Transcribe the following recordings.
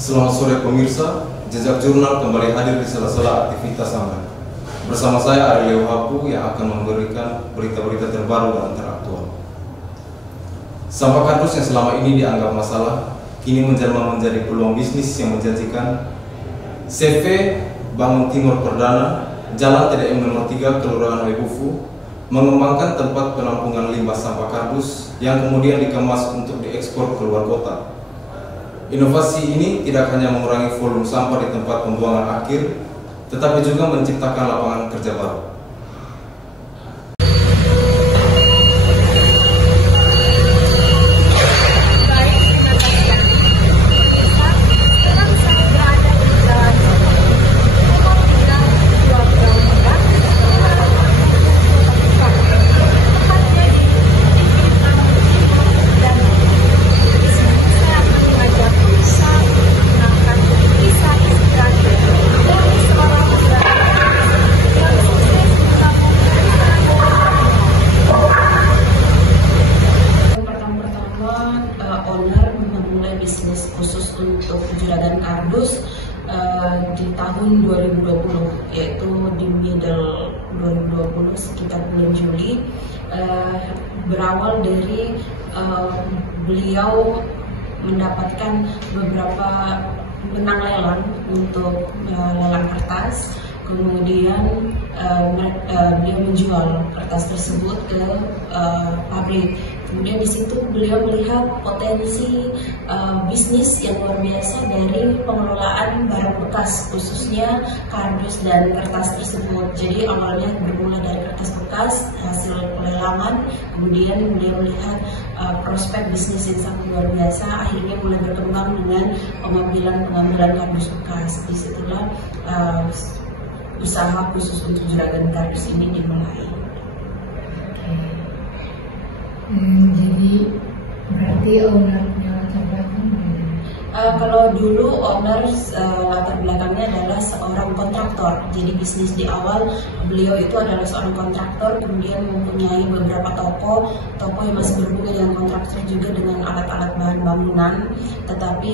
Selamat sore pemirsa, Jejak Jurnal kembali hadir di sela-sela aktivitas Anda. Bersama saya Ariel Hapu yang akan memberikan berita-berita terbaru dan teraktual. Sampah kardus yang selama ini dianggap masalah, kini menjelma menjadi peluang bisnis yang menjanjikan. CV Bangun Timur Perdana, Jalan TDM nomor 3 Kelurahan Webufu, mengembangkan tempat penampungan limbah sampah kardus yang kemudian dikemas untuk diekspor keluar kota. Inovasi ini tidak hanya mengurangi volume sampah di tempat pembuangan akhir, tetapi juga menciptakan lapangan kerja baru. Bisnis khusus untuk juragan kardus di tahun 2020, yaitu di middle 2020 sekitar bulan Juli. Berawal dari beliau mendapatkan beberapa menang lelang untuk lelang kertas, kemudian beliau menjual kertas tersebut ke pabrik. Kemudian di situ beliau melihat potensi bisnis yang luar biasa dari pengelolaan barang bekas, khususnya kardus dan kertas tersebut. Jadi awalnya bermula dari kertas bekas hasil pelelangan, kemudian beliau melihat prospek bisnis yang sangat luar biasa, akhirnya mulai berkembang dengan pengambilan kardus bekas. Disitulah usaha khusus untuk juragan kardus ini dimulai. Jadi berarti ownernya latar kalau dulu owner latar belakangnya adalah seorang kontraktor. Jadi bisnis di awal beliau itu adalah seorang kontraktor, kemudian mempunyai beberapa toko yang masih berhubungan dengan kontraktor juga dengan alat-alat bahan bangunan. Tetapi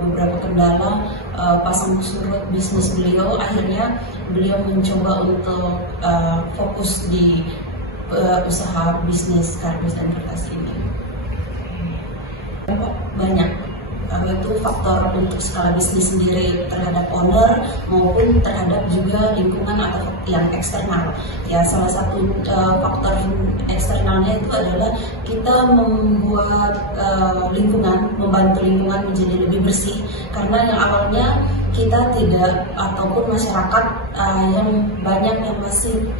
beberapa kendala pasang surut bisnis beliau, akhirnya beliau mencoba untuk fokus di usaha bisnis kardus dan kertas ini. Banyak itu faktor untuk skala bisnis sendiri terhadap owner maupun terhadap juga lingkungan atau yang eksternal. Ya, salah satu faktor eksternalnya itu adalah kita membuat membantu lingkungan menjadi lebih bersih, karena yang awalnya kita tidak, ataupun masyarakat yang banyak yang masih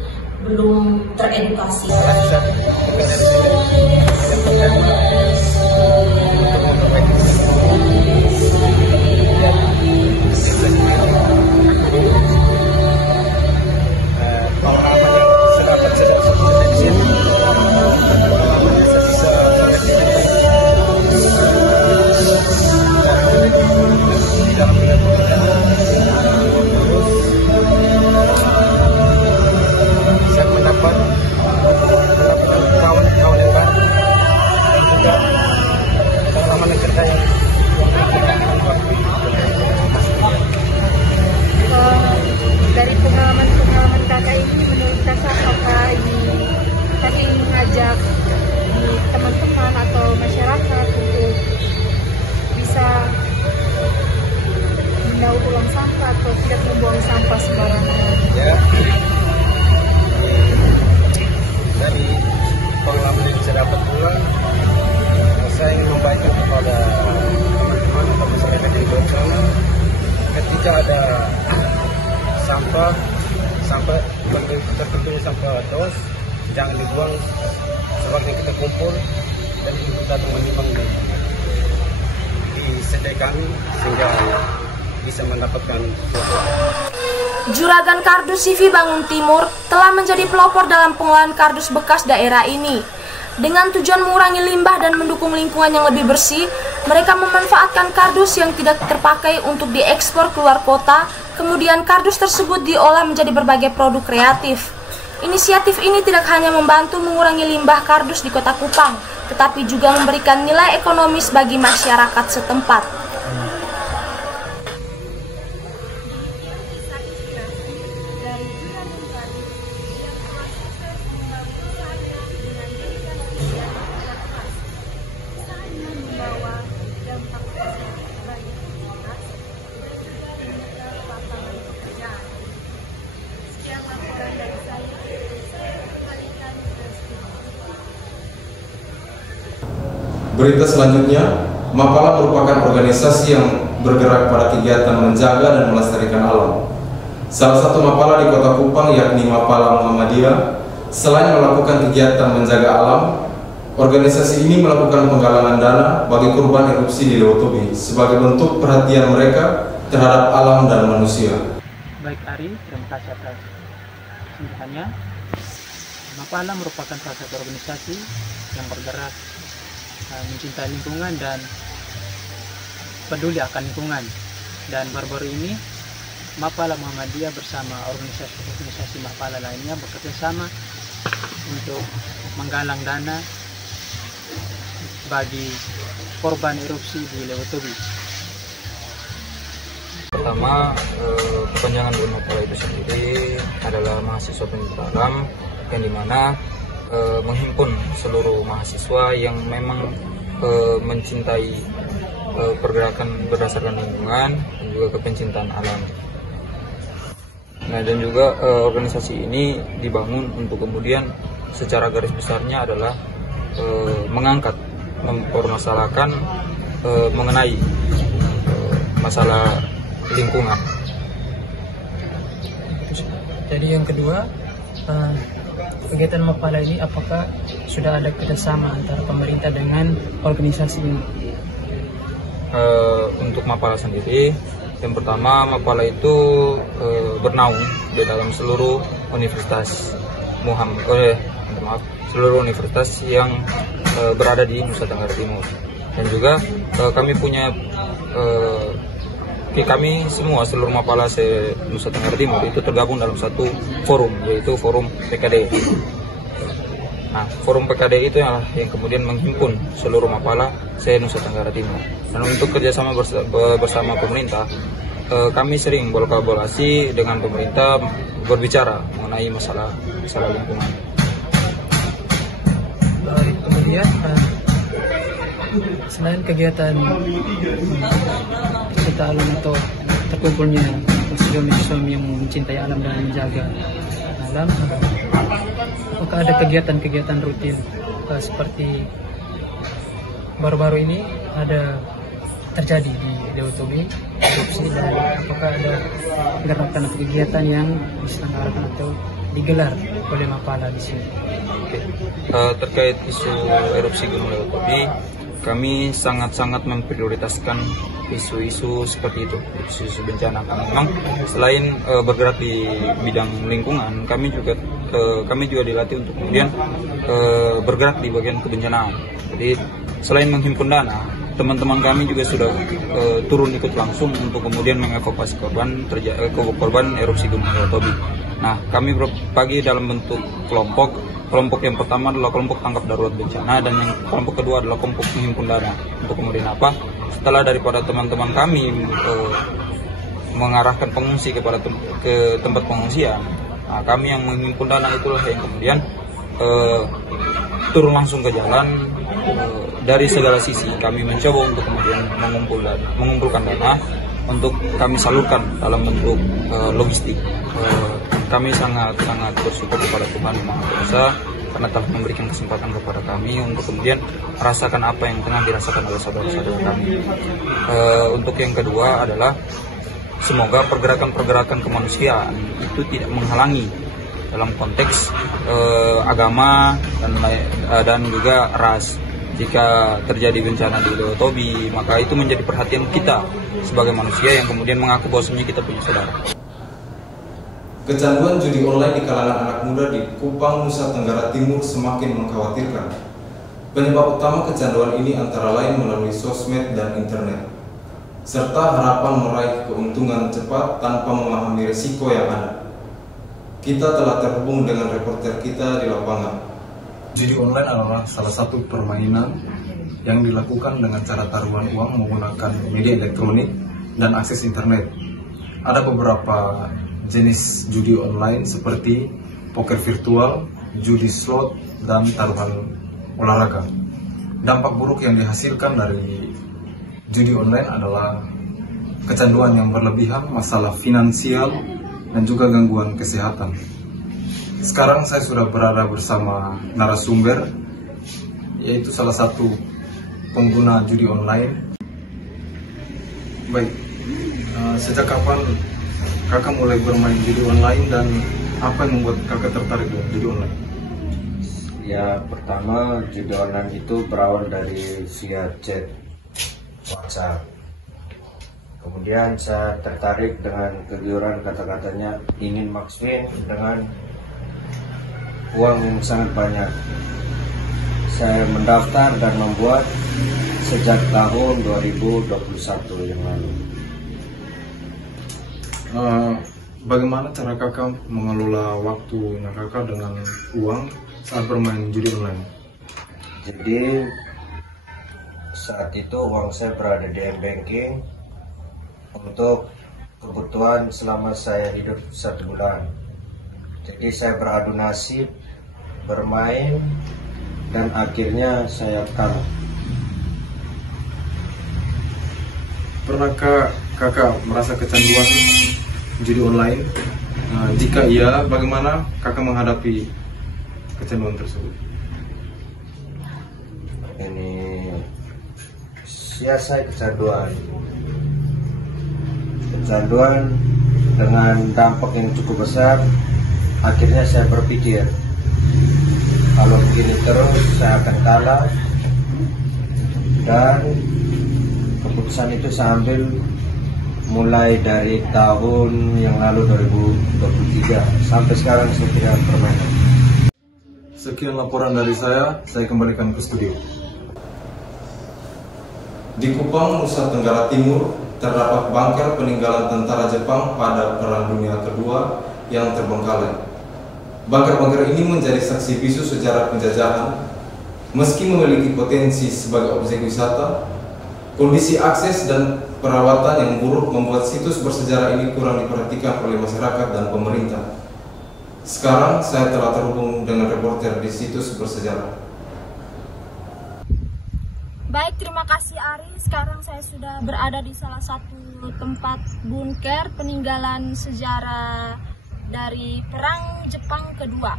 belum teredukasi. Dari pengalaman kakak ini, menurut kakak apakah ini tadi mengajak teman-teman atau masyarakat untuk bisa mendaur ulang sampah atau tidak membuang sampah sembarangan? Ya, dari pengalaman yang saya dapat pula, saya ingin membantu kepada teman-teman atau masyarakat di luar sana, ketika ada sampah tertentu, sampah dos, jangan dibuang, sebaiknya kita kumpul dan kita menimbang di sedai kami sehingga bisa mendapatkan Juragan Kardus CV Bangun Timur telah menjadi pelopor dalam pengolahan kardus bekas daerah ini. Dengan tujuan mengurangi limbah dan mendukung lingkungan yang lebih bersih, mereka memanfaatkan kardus yang tidak terpakai untuk diekspor keluar kota. Kemudian kardus tersebut diolah menjadi berbagai produk kreatif. Inisiatif ini tidak hanya membantu mengurangi limbah kardus di Kota Kupang, tetapi juga memberikan nilai ekonomis bagi masyarakat setempat. Berita selanjutnya, Mapala merupakan organisasi yang bergerak pada kegiatan menjaga dan melestarikan alam. Salah satu Mapala di Kota Kupang yakni Mapala Muhammadiyah, selain melakukan kegiatan menjaga alam, organisasi ini melakukan penggalangan dana bagi korban erupsi di Lewotobi sebagai bentuk perhatian mereka terhadap alam dan manusia. Baik Ari, terima kasih atas sambutannya. Mapala merupakan salah satu organisasi yang bergerak mencintai lingkungan dan peduli akan lingkungan. Dan baru-baru ini Mapala Muhammadiyah bersama organisasi Mapala lainnya bekerja sama untuk menggalang dana bagi korban erupsi di Lewotobi. Pertama, kepanjangan dari Mapala itu sendiri adalah mahasiswa penyinta alam, yang dimana menghimpun seluruh mahasiswa yang memang mencintai pergerakan berdasarkan lingkungan dan juga kepencintaan alam. Nah, dan juga organisasi ini dibangun untuk kemudian secara garis besarnya adalah mengangkat, mempermasalahkan mengenai masalah lingkungan. Jadi yang kedua, kegiatan Mapala ini apakah sudah ada kerjasama antara pemerintah dengan organisasi ini? Untuk Mapala sendiri, yang pertama Mapala itu bernaung di dalam seluruh universitas seluruh universitas yang berada di Nusa Tenggara Timur, dan juga kami punya kami semua seluruh Mapala Nusa Tenggara Timur itu tergabung dalam satu forum, yaitu forum PKD. Nah, forum PKD itu yang kemudian menghimpun seluruh Mapala Nusa Tenggara Timur. Dan untuk kerjasama bersama pemerintah, kami sering berkolaborasi dengan pemerintah berbicara mengenai masalah lingkungan. Kemudian selain kegiatan kita alam atau terkumpulnya mahasiswa yang mencintai alam dan menjaga alam, apakah ada kegiatan-kegiatan rutin seperti baru-baru ini ada terjadi di Lewotobi erupsi, dan apakah ada gerakan atau kegiatan yang diselenggarakan atau digelar oleh Mapala di sini? Terkait isu erupsi Gunung Lewotobi, kami sangat-sangat memprioritaskan isu-isu seperti itu, isu-isu bencana. Memang selain bergerak di bidang lingkungan, kami juga dilatih untuk kemudian bergerak di bagian kebencanaan. Jadi selain menghimpun dana, teman-teman kami juga sudah turun ikut langsung untuk kemudian mengevakuasi korban erupsi Gunung Lewotobi. Nah, kami berbagi dalam bentuk kelompok. Kelompok yang pertama adalah kelompok tanggap darurat bencana, dan yang kelompok kedua adalah kelompok menghimpun dana. Untuk kemudian apa? Setelah daripada teman-teman kami mengarahkan pengungsi ke tempat pengungsian, nah, kami yang menghimpun dana itulah yang kemudian turun langsung ke jalan. Dari segala sisi kami mencoba untuk kemudian mengumpulkan dana untuk kami salurkan dalam bentuk logistik. Kami sangat bersyukur kepada Tuhan Yang Maha Kuasa karena telah memberikan kesempatan kepada kami untuk kemudian merasakan apa yang tengah dirasakan oleh saudara-saudara kami. Untuk yang kedua adalah semoga pergerakan-pergerakan kemanusiaan itu tidak menghalangi dalam konteks agama dan juga ras. Jika terjadi bencana di Lewotobi, maka itu menjadi perhatian kita sebagai manusia yang kemudian mengaku bahwasanya kita punya saudara. Kecanduan judi online di kalangan anak muda di Kupang, Nusa Tenggara Timur semakin mengkhawatirkan. Penyebab utama kecanduan ini antara lain melalui sosmed dan internet, serta harapan meraih keuntungan cepat tanpa memahami risiko yang ada. Kita telah terhubung dengan reporter kita di lapangan. Judi online adalah salah satu permainan yang dilakukan dengan cara taruhan uang menggunakan media elektronik dan akses internet. Ada beberapa jenis judi online seperti poker virtual, judi slot, dan taruhan olahraga. Dampak buruk yang dihasilkan dari judi online adalah kecanduan yang berlebihan, masalah finansial, dan juga gangguan kesehatan. Sekarang saya sudah berada bersama narasumber, yaitu salah satu pengguna judi online. Baik, sejak kapan kakak mulai bermain judi online dan apa yang membuat kakak tertarik dengan judi online? Ya, pertama judi online itu berawal dari via chat WhatsApp. Kemudian saya tertarik dengan kegiuran kata-katanya ingin max win dengan uang yang sangat banyak. Saya mendaftar dan membuat sejak tahun 2021 yang lalu. Bagaimana cara kakak mengelola waktu kakak dengan uang saat bermain judi online? Jadi saat itu uang saya berada di m-banking untuk kebutuhan selama saya hidup 1 bulan. Jadi saya beradu nasib bermain dan akhirnya saya kalah. Pernahkah kakak merasa kecanduan judi online? Jika iya, bagaimana kakak menghadapi kecanduan tersebut? Ini saya kecanduan dengan dampak yang cukup besar. Akhirnya saya berpikir kalau begini terus saya akan kalah, dan keputusan itu saya ambil mulai dari tahun yang lalu 2023 sampai sekarang saya tidak bermain. Sekian laporan dari saya kembalikan ke studio. Di Kupang, Nusa Tenggara Timur, terdapat bunker peninggalan tentara Jepang pada Perang Dunia Kedua yang terbengkalai. Bunker-bunker ini menjadi saksi bisu sejarah penjajahan. Meski memiliki potensi sebagai objek wisata, kondisi akses dan perawatan yang buruk membuat situs bersejarah ini kurang diperhatikan oleh masyarakat dan pemerintah. Sekarang saya telah terhubung dengan reporter di situs bersejarah. Baik, terima kasih Ari. Sekarang saya sudah berada di salah satu tempat bunker peninggalan sejarah dari Perang Jepang Kedua.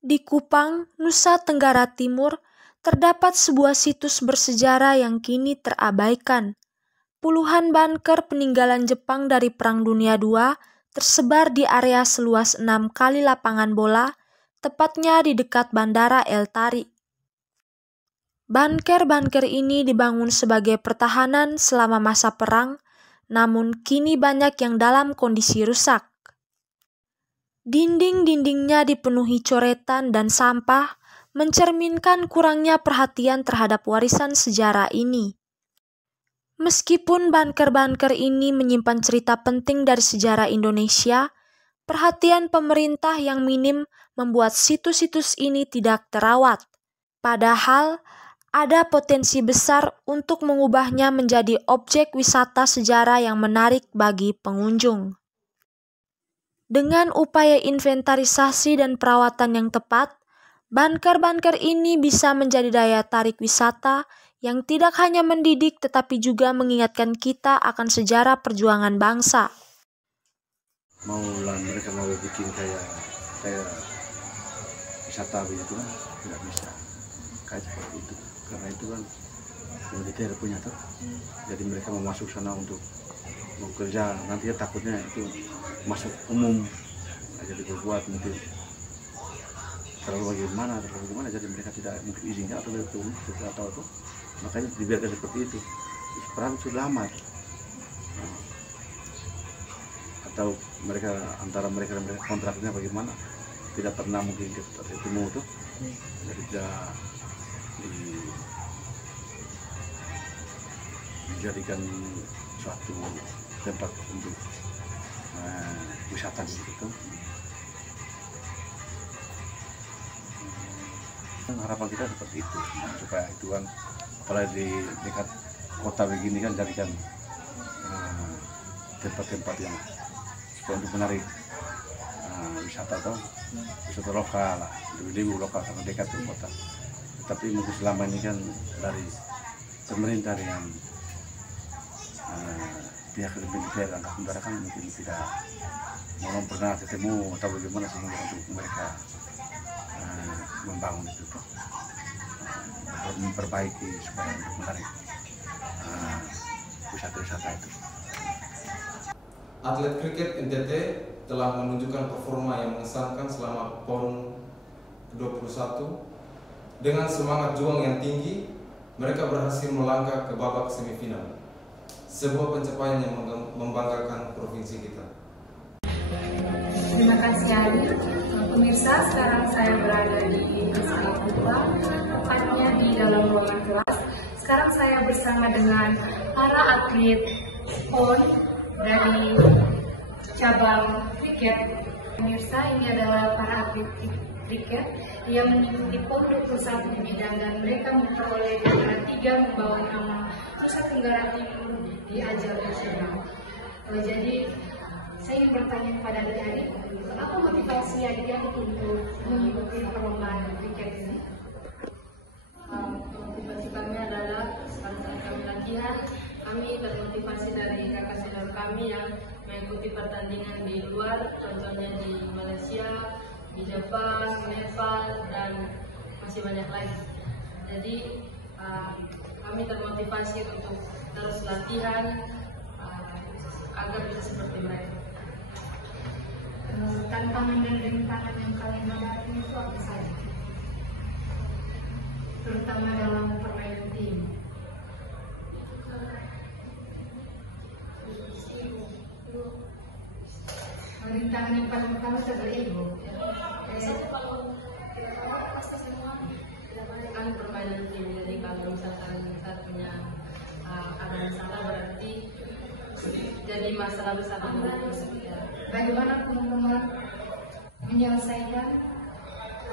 Di Kupang, Nusa Tenggara Timur, terdapat sebuah situs bersejarah yang kini terabaikan. Puluhan bunker peninggalan Jepang dari Perang Dunia II tersebar di area seluas 6 kali lapangan bola, tepatnya di dekat Bandara El Tari. Bunker-bunker ini dibangun sebagai pertahanan selama masa perang, namun kini banyak yang dalam kondisi rusak. Dinding-dindingnya dipenuhi coretan dan sampah, mencerminkan kurangnya perhatian terhadap warisan sejarah ini. Meskipun bunker-bunker ini menyimpan cerita penting dari sejarah Indonesia, perhatian pemerintah yang minim membuat situs-situs ini tidak terawat. Padahal, ada potensi besar untuk mengubahnya menjadi objek wisata sejarah yang menarik bagi pengunjung. Dengan upaya inventarisasi dan perawatan yang tepat, bunker-bunker ini bisa menjadi daya tarik wisata yang tidak hanya mendidik tetapi juga mengingatkan kita akan sejarah perjuangan bangsa. Mereka mau bikin kayak wisata begitu kan tidak bisa kayak seperti itu, karena itu kan militer punya tuh, jadi mereka mau masuk sana untuk mau kerja, nanti takutnya itu masuk umum, jadi berbuat mungkin terlalu bagaimana, jadi mereka tidak mungkin izinkan atau betul itu, makanya dibiarkan seperti itu. Perang sudah lama, atau mereka antara mereka dan mereka kontraknya bagaimana, tidak pernah mungkin ketemu tuh, jadi tidak dijadikan suatu tempat untuk wisata gitu. Harapan kita seperti itu, supaya itu kan apalagi di dekat kota begini kan jadikan tempat-tempat yang untuk menarik wisata atau wisata lokal lah, lebih lokal karena dekat ke kota. Tapi mungkin selama ini kan dari pemerintah dengan pihak militer angkatan udara kan mungkin belum pernah ketemu atau bagaimana sehingga untuk mereka membangun itu. harus memperbaiki supaya menarik wisata itu. Atlet kriket NTT telah menunjukkan performa yang mengesankan selama PON 21. Dengan semangat juang yang tinggi, mereka berhasil melangkah ke babak semifinal. Sebuah pencapaian yang membanggakan provinsi kita. Terima kasih Ali. Pemirsa, sekarang saya berada di Sekolah Kupa, tepatnya di dalam ruangan kelas. Sekarang saya bersama dengan para atlet PON dari cabang kriket. Pemirsa, ini adalah para atlet kriket yang mengikuti PON 21 di bidang, dan mereka memperoleh juara 3 membawa nama Nusa Tenggara Timur di ajang nasional. Jadi saya ingin bertanya kepada adik-adik, apa motivasi adik-adik untuk mengikuti perlombaan kriket ini? Motivasi kami adalah saat kami latihan, kami termotivasi dari kakak senior kami yang mengikuti pertandingan di luar, contohnya di Malaysia, di Jepang, Nepal, dan masih banyak lagi. Jadi kami termotivasi untuk terus latihan agar bisa seperti mereka. Tantangan dan rintangan yang kalian hadapi itu apa saja? Terutama dalam permainan tim. Rintangan yang paling utama adalah ego. Kan permainan tim, jadi kalau misalkan satunya ada masalah berarti jadi masalah besar. Bagaimana teman-teman menyelesaikan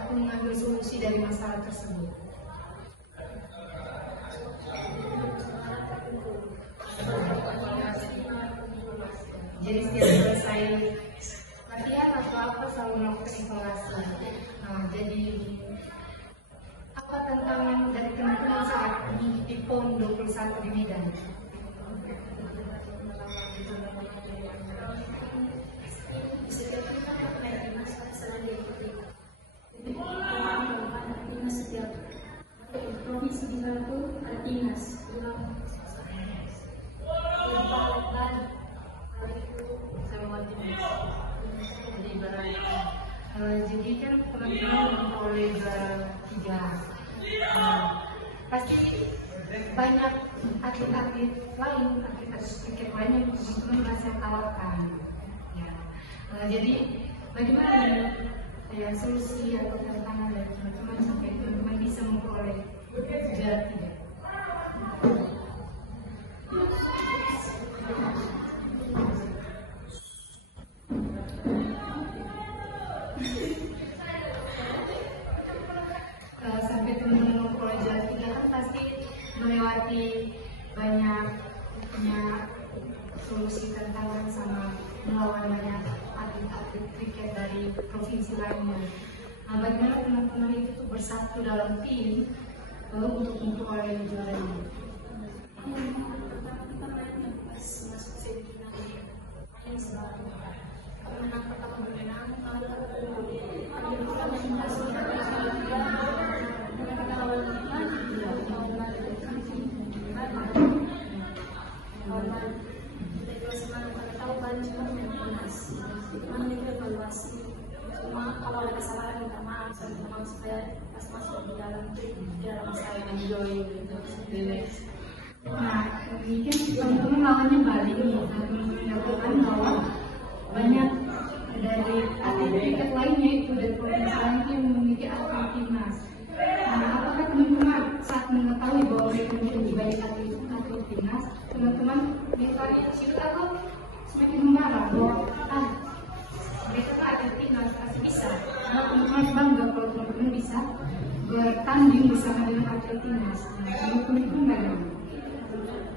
atau mengambil solusi dari masalah tersebut? Jadi setiap selesai latihan atau apa selalu melakukan evaluasi. Nah, jadi apa tantangan dari teman-teman saat mengikuti PON 21 di Medan? Setiap provinsi di sana tuh ada timnas. Jadi kan teman-teman memperoleh juara 3. Pasti banyak atlet-atlet lain, atlet kriket lain yang teman-teman merasa kalahkan. Ya. Jadi bagaimana ya solusi atau tantangan dari teman-teman sampai teman-teman bisa memperoleh juara 3? Sampai teman-teman memperoleh juara 3 kan pasti melewati banyak solusi tantangan sama melawan banyak atlet kriket dari provinsi lainnya. Nah, bagaimana teman-teman itu bersatu dalam tim untuk memperoleh juara ini? Kalau ada kesalahan minta maaf sama teman supaya pas masuk di dalam saya enjoy gitu, relax. Nah, ini kan teman-teman lawannya Bali nih, teman-teman dapatkan bahwa banyak dari atlet kriket lainnya itu dari provinsi lain yang memiliki atlet timnas. Nah, apakah teman-teman saat mengetahui bahwa mereka memiliki banyak atlet timnas, teman-teman mentalnya atau semakin membara bahwa mereka tuh atlet timnas pasti bisa. Karena teman-teman bangga kalau teman-teman bisa bertanding bersama dengan atlet timnas. Nah, teman-teman bagaimana?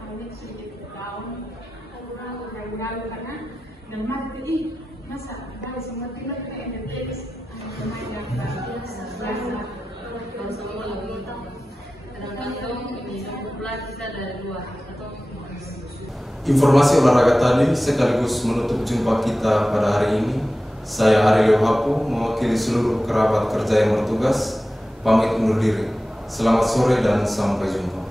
Kami sedikit down, kurang karena memang jadi masa dari semua timnas kayak ada pemain yang biasa. Kalau semua lebih kadang-kadang di 20 kita ada 2 atau Informasi olahraga tadi sekaligus menutup jumpa kita pada hari ini. Saya Ari Leuhapu mewakili seluruh kerabat kerja yang bertugas pamit undur diri. Selamat sore dan sampai jumpa.